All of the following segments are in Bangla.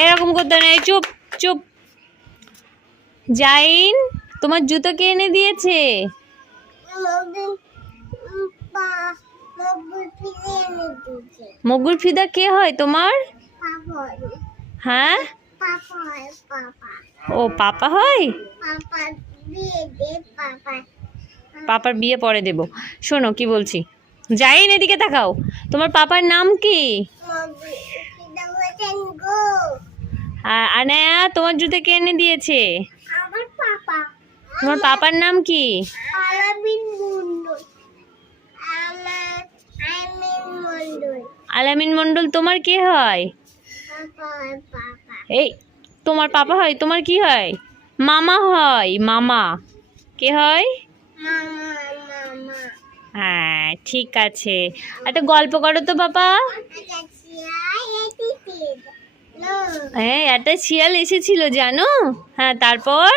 এরকম করতে নেই, চুপ চুপ। জাইন, তোমার জুতো কে এনে দিয়েছে? মকবুল ফিদা কে হয় তোমার? হ্যাঁ, ও পাপা হয়। পাপার বিয়ে পরে দেব। শোনো কি বলছি, জাইন এদিকে তাকাও। তোমার পাপার নাম কি? আনায়া, তোমার জুতো কে এনে দিয়েছে? তোমার পাপার নাম কি? আলামিন মন্ডল। তোমার কে হয়? এই, তোমার পাপা হয়, তোমার কি হয়? মামা হয়। মামা কে হয়? হ্যাঁ ঠিক আছে। একটা গল্প করো তো বাবা। হ্যাঁ, একটা শিয়াল এসেছিল জানো। হ্যাঁ, তারপর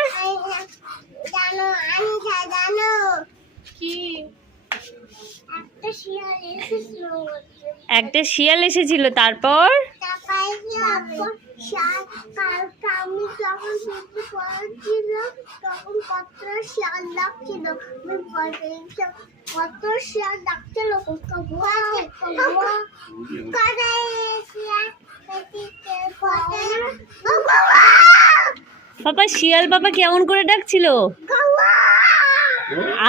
একটা শিয়াল এসেছিল, তারপর পাপা শিয়াল বাবা কেমন করে ডাকছিল?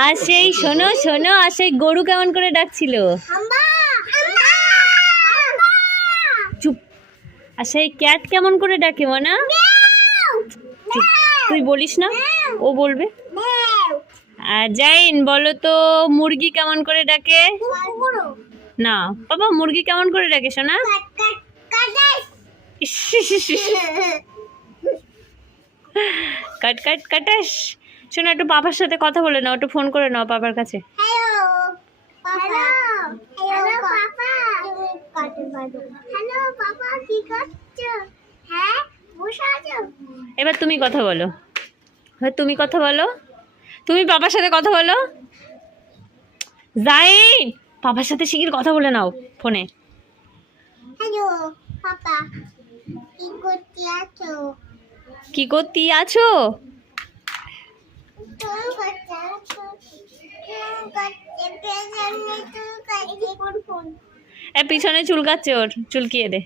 আর সেই শোনো শোনো, আর সেই গরু কেমন করে ডাকছিল? চুপ। আর সেই ক্যাট কেমন করে ডাকে মানা? তুই বলিস না, ও বলবে। আর জাইন বলো তো, মুরগি কেমন করে ডাকে? না বাবা, মুরগি কেমন করে ডাকে শোনা? কাট কাট কাটাস। শোনো, একটু পাপার সাথে কথা বলে নাও, একটু ফোন করে নাও পাপার কাছে। এবার তুমি কথা বলো। তুমি কথা বলো, তুমি পাপার সাথে কথা বলো। জাইন, পাপার সাথে শিগগির কথা বলে নাও ফোনে। হ্যালো পাপা, কি করতে আছো? কি করতে আছো? পিছনে চুলকাচ্ছে, ওর চুলকিয়ে দে।